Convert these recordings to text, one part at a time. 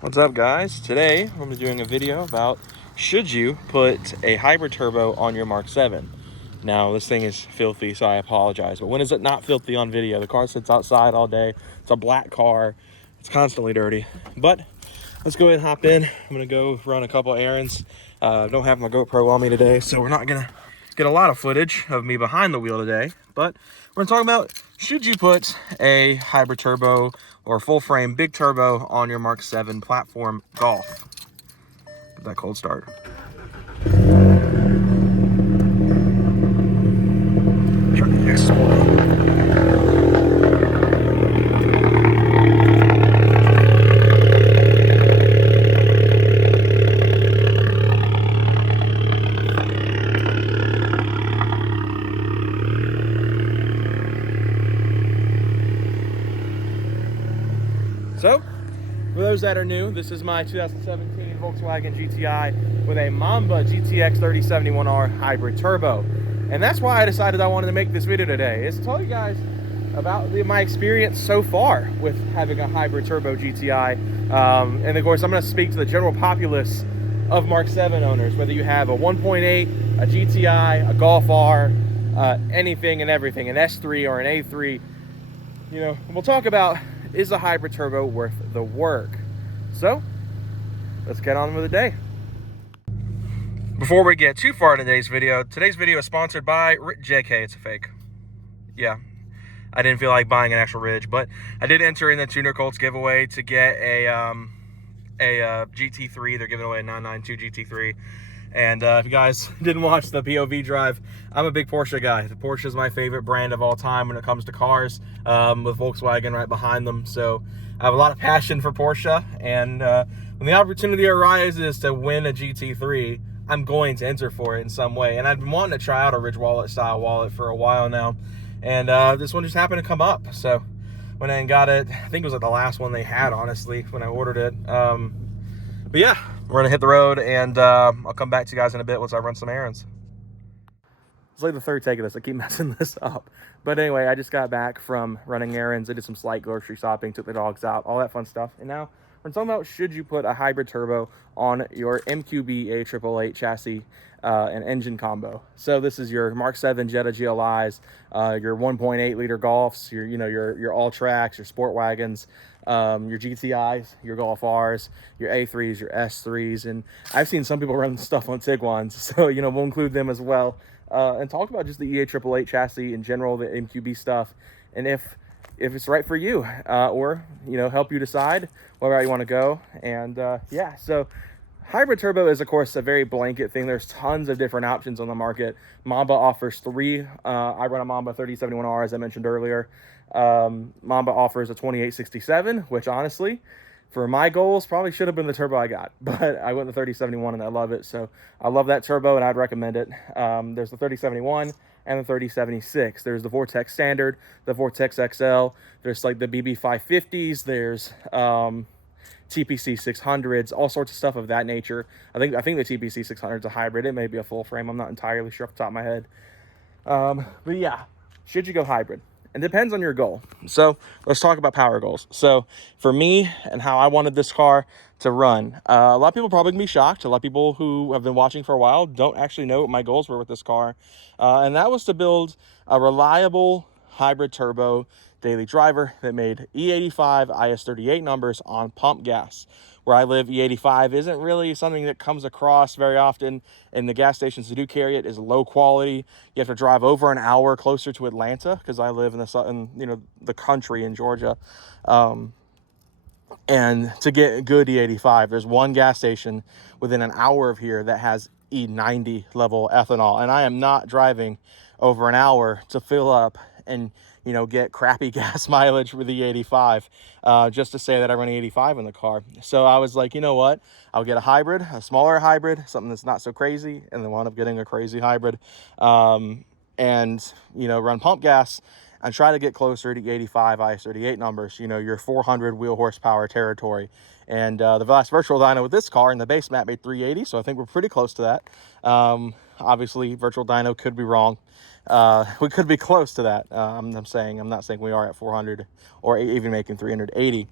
What's up, guys? Today I'm going to be doing a video about should you put a hybrid turbo on your Mark 7. Now this thing is filthy, so I apologize, but when is it not filthy on video? The car sits outside all day. It's a black car. It's constantly dirty. But let's go ahead and hop in. I'm going to go run a couple errands. I don't have my GoPro on me today, so we're not going to get a lot of footage of me behind the wheel today, but we're going to talk about should you put a hybrid turbo or full frame big turbo on your Mark 7 platform Golf. Get that cold start. Try to explode. So, for those that are new, this is my 2017 Volkswagen GTI with a Mamba GTX 3071R hybrid turbo. And that's why I decided I wanted to make this video today, is to tell you guys about my experience so far with having a hybrid turbo GTI. And of course, I'm going to speak to the general populace of Mark 7 owners, whether you have a 1.8, a GTI, a Golf R, anything and everything, an S3 or an A3. You know, we'll talk about, is a hybrid turbo worth the work? So let's get on with the day. Before we get too far in today's video is sponsored by JK. It's a fake. Yeah, I didn't feel like buying an actual Ridge, but I did enter in the Tuner Colts giveaway to get a GT3. They're giving away a 992 GT3. And if you guys didn't watch the POV drive, I'm a big Porsche guy. The Porsche is my favorite brand of all time when it comes to cars, with Volkswagen right behind them. So I have a lot of passion for Porsche, and when the opportunity arises to win a GT3, I'm going to enter for it in some way. And I've been wanting to try out a Ridge Wallet style wallet for a while now, and this one just happened to come up. So when I got it, I think it was like the last one they had, honestly, when I ordered it. But yeah, we're gonna hit the road, and I'll come back to you guys in a bit once I run some errands. It's like the third take of this. I keep messing this up. But anyway, I just got back from running errands. I did some slight grocery shopping, took the dogs out, all that fun stuff. And now we're talking about, should you put a hybrid turbo on your MQB A888 chassis and engine combo? So this is your Mark 7 Jetta GLIs, your 1.8 liter Golfs, your all tracks, your sport wagons, your GTIs, your Golf Rs, your A3s, your S3s, and I've seen some people run stuff on Tiguan's, so we'll include them as well, and talk about just the EA888 chassis in general, the MQB stuff, and if it's right for you, or help you decide where you want to go. And yeah, so hybrid turbo is, of course, a very blanket thing. There's tons of different options on the market. Mamba offers three. I run a Mamba 3071R, as I mentioned earlier. Mamba offers a 2867, which honestly, for my goals, probably should have been the turbo I got, but I went the 3071 and I love it. So I love that turbo and I'd recommend it. There's the 3071 and the 3076. There's the Vortex Standard, the Vortex XL. There's like the BB550s. There's TPC 600s, all sorts of stuff of that nature. I think the TPC 600 is a hybrid. It may be a full frame. I'm not entirely sure off the top of my head. But yeah, should you go hybrid? It depends on your goal. So let's talk about power goals. So for me and how I wanted this car to run, a lot of people probably can be shocked. A lot of people who have been watching for a while don't actually know what my goals were with this car. And that was to build a reliable hybrid turbo daily driver that made E85 IS38 numbers on pump gas. Where I live, E85 isn't really something that comes across very often, and the gas stations that do carry it is low quality. You have to drive over an hour closer to Atlanta, because I live in the country in Georgia. And to get good E85, there's one gas station within an hour of here that has E90 level ethanol, and I am not driving over an hour to fill up and get crappy gas mileage with the 85, just to say that I run 85 in the car. So I was like, you know what? I'll get a hybrid, a smaller hybrid, something that's not so crazy, and then wound up getting a crazy hybrid, and run pump gas and try to get closer to 85 IS38 numbers, your 400 wheel horsepower territory. And the last virtual dyno with this car in the base map made 380, so I think we're pretty close to that. Obviously, virtual dyno could be wrong. We could be close to that. I'm not saying we are at 400 or even making 380.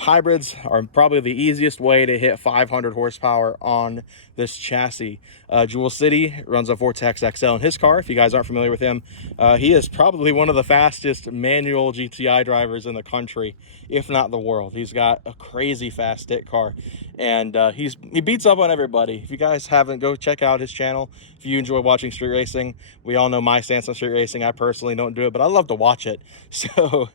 hybrids are probably the easiest way to hit 500 horsepower on this chassis. Jewel City runs a Vortex XL in his car. If you guys aren't familiar with him, he is probably one of the fastest manual GTI drivers in the country, if not the world. He's got a crazy fast stick car, and he beats up on everybody. If you guys haven't, go check out his channel. If you enjoy watching street racing, we all know my stance on street racing. I personally don't do it, but I love to watch it. So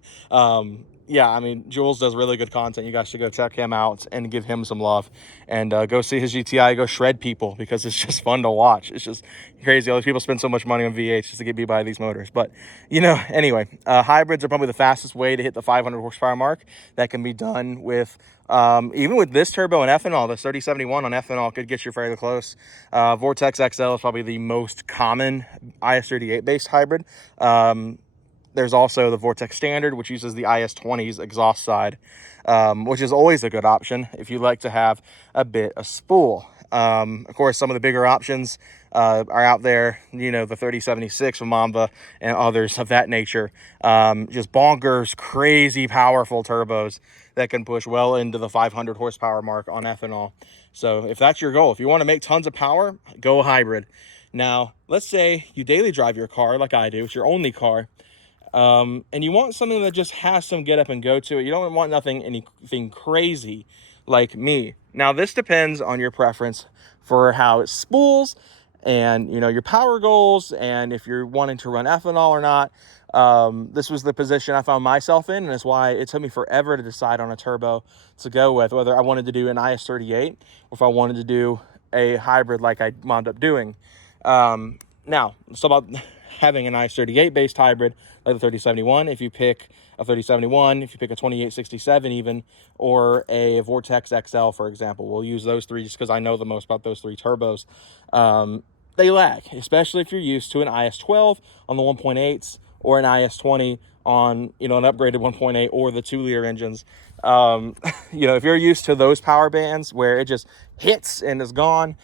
yeah, I mean, Jules does really good content. You guys should go check him out and give him some love, and go see his GTI go shred people, because it's just fun to watch. It's just crazy. All these people spend so much money on V8 just to get beat by these motors. But, you know, anyway, hybrids are probably the fastest way to hit the 500 horsepower mark. That can be done with, even with this turbo and ethanol. The 3071 on ethanol could get you fairly close. Vortex XL is probably the most common IS38 based hybrid. There's also the Vortex Standard, which uses the IS20's exhaust side, which is always a good option if you like to have a bit of spool. Of course, some of the bigger options are out there, you know, the 3076 from Mamba and others of that nature. Just bonkers, crazy, powerful turbos that can push well into the 500 horsepower mark on ethanol. So if that's your goal, if you want to make tons of power, go hybrid. Now, let's say you daily drive your car like I do. It's your only car. And you want something that just has some get up and go to it. You don't want anything crazy like me. Now, this depends on your preference for how it spools and, you know, your power goals, and if you're wanting to run ethanol or not. This was the position I found myself in, and that's why it took me forever to decide on a turbo to go with, whether I wanted to do an IS38 or if I wanted to do a hybrid like I wound up doing. Now, it's about having an IS38 based hybrid like the 3071. If you pick a 3071, if you pick a 2867 even, or a Vortex XL, for example, we'll use those three just because I know the most about those three turbos. They lag, especially if you're used to an IS12 on the 1.8s or an IS20 on, you know, an upgraded 1.8 or the 2-liter engines. You know, if you're used to those power bands where it just hits and is gone,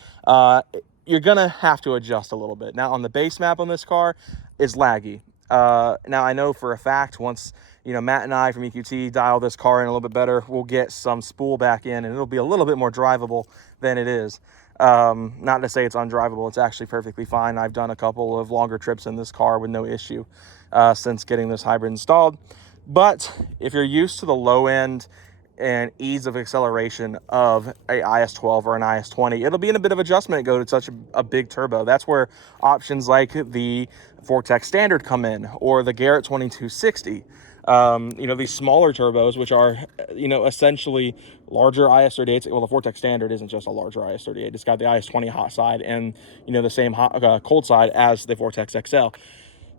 you're gonna have to adjust a little bit. Now, on the base map on this car is laggy. Now, I know for a fact, once, you know, Matt and I from EQT dial this car in a little bit better, we'll get some spool back in, and it'll be a little bit more drivable than it is. Not to say it's undrivable. It's actually perfectly fine. I've done a couple of longer trips in this car with no issue since getting this hybrid installed. But if you're used to the low end and ease of acceleration of a IS12 or an IS20, it'll be in a bit of adjustment to go to such a big turbo. That's where options like the Vortex Standard come in, or the Garrett 2260. You know, these smaller turbos, which are, you know, essentially larger IS38s. Well, the Vortex Standard isn't just a larger IS38. It's got the IS20 hot side and, you know, the same hot, cold side as the Vortex XL.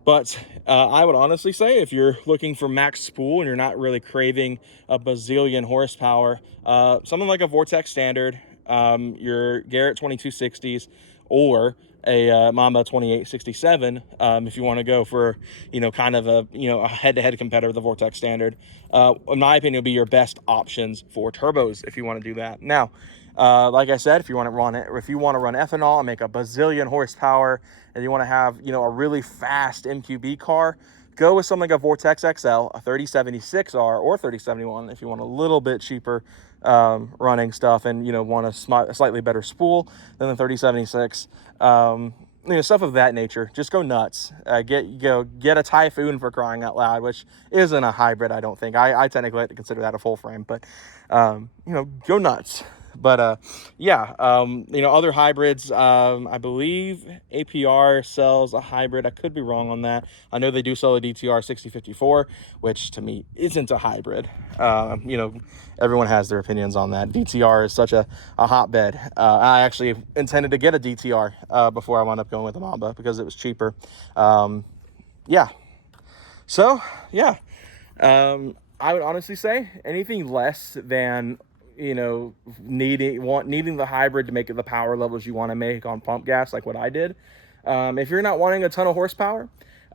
But I would honestly say, if you're looking for max spool and you're not really craving a bazillion horsepower, something like a Vortex Standard, your Garrett 2260s, or a Mamba 2867, if you want to go for, you know, kind of a, you know, a head-to-head competitor with the Vortex Standard, in my opinion, will be your best options for turbos if you want to do that. Now, like I said, if you want to run ethanol and make a bazillion horsepower, and you want to have, you know, a really fast MQB car, go with something like a Vortex XL, a 3076R, or 3071 if you want a little bit cheaper running stuff, and, you know, want a slightly better spool than the 3076. You know, stuff of that nature. Just go nuts. Get a Typhoon, for crying out loud, which isn't a hybrid, I don't think. I technically like to consider that a full frame, but you know, go nuts. But yeah, you know, other hybrids, I believe APR sells a hybrid. I could be wrong on that. I know they do sell a DTR 6054, which to me isn't a hybrid. You know, everyone has their opinions on that. DTR is such a hotbed. I actually intended to get a DTR before I wound up going with the Mamba because it was cheaper. Yeah. So, yeah. I would honestly say anything less than, you know, needing the hybrid to make it the power levels you want to make on pump gas, like what I did. If you're not wanting a ton of horsepower,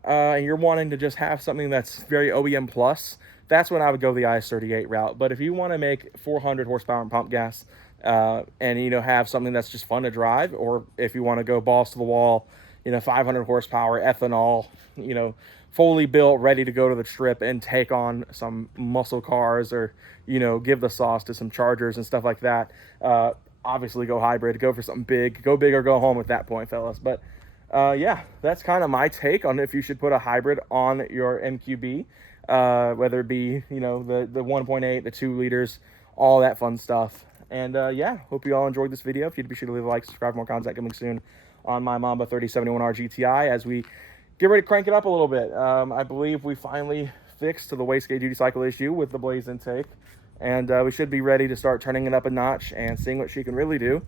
and you're wanting to just have something that's very OEM plus, that's when I would go the IS38 route. But if you want to make 400 horsepower in pump gas, and, you know, have something that's just fun to drive, or if you want to go balls to the wall, you know, 500 horsepower ethanol, you know, fully built, ready to go to the strip and take on some muscle cars, or, you know, give the sauce to some Chargers and stuff like that, obviously go hybrid, go for something big, go big or go home at that point, fellas. But yeah, that's kind of my take on if you should put a hybrid on your MQB, whether it be, you know, the 1.8, the 2 liters, all that fun stuff. And yeah, hope you all enjoyed this video. If you'd be sure to leave a like, subscribe for more content coming soon on my Mamba 3071R GTI as we get ready to crank it up a little bit. I believe we finally fixed the wastegate duty cycle issue with the Blaze intake, and we should be ready to start turning it up a notch and seeing what she can really do.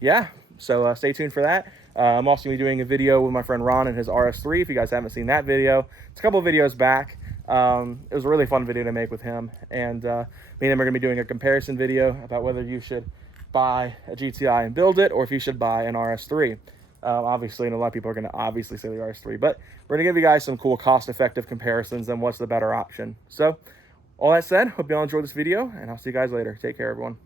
Yeah, so stay tuned for that. I'm also going to be doing a video with my friend Ron and his RS3. If you guys haven't seen that video, it's a couple of videos back. It was a really fun video to make with him, and me and him are going to be doing a comparison video about whether you should buy a GTI and build it, or if you should buy an RS3. Obviously, and a lot of people are going to obviously say the RS3, but we're going to give you guys some cool cost-effective comparisons and what's the better option. So all that said, hope you all enjoyed this video, and I'll see you guys later. Take care, everyone.